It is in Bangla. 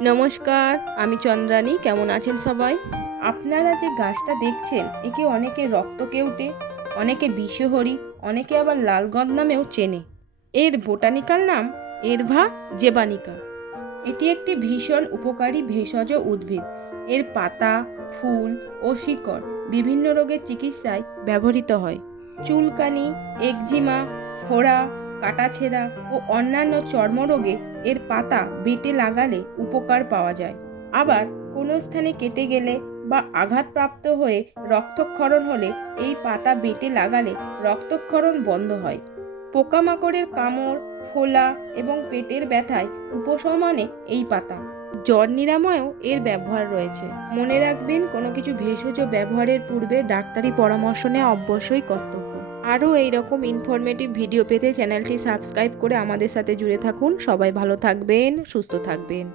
নমস্কার, আমি চন্দ্রানী। কেমন আছেন সবাই? আপনারা যে গাছটা দেখছেন, একে অনেকে রক্ত কেউটে, অনেকে বিষহরি, অনেকে আবার লালগদ নামেও চেনে। এর বোটানিক্যাল নাম এরভা জেবানিকা। এটি একটি ভীষণ উপকারী ভেষজ উদ্ভিদ। এর পাতা, ফুল ও শিকড় বিভিন্ন রোগের চিকিৎসায় ব্যবহৃত হয়। চুলকানি, একজিমা, ফোড়া কাটাছেঁড়া ও অন্যান্য চর্মরোগে এর পাতা বেটে লাগালে উপকার পাওয়া যায়। আবার কোনো স্থানে কেটে গেলে বা আঘাতপ্রাপ্ত হয়ে রক্তক্ষরণ হলে এই পাতা বেটে লাগালে রক্তক্ষরণ বন্ধ হয়। পোকামাকড়ের কামড়, ফোলা এবং পেটের ব্যথায় উপশমনে এই পাতা। জ্বর নিরাময়েও এর ব্যবহার রয়েছে। মনে রাখবেন, কোনো কিছু ভেষজ ব্যবহারের পূর্বে ডাক্তারি পরামর্শ নেওয়া অবশ্যই কর্তব্য। আরও এইরকম ইনফরমেটিভ ভিডিও পেতে চ্যানেলটি সাবস্ক্রাইব করে আমাদের সাথে জুড়ে থাকুন। সবাই ভালো থাকবেন, সুস্থ থাকবেন।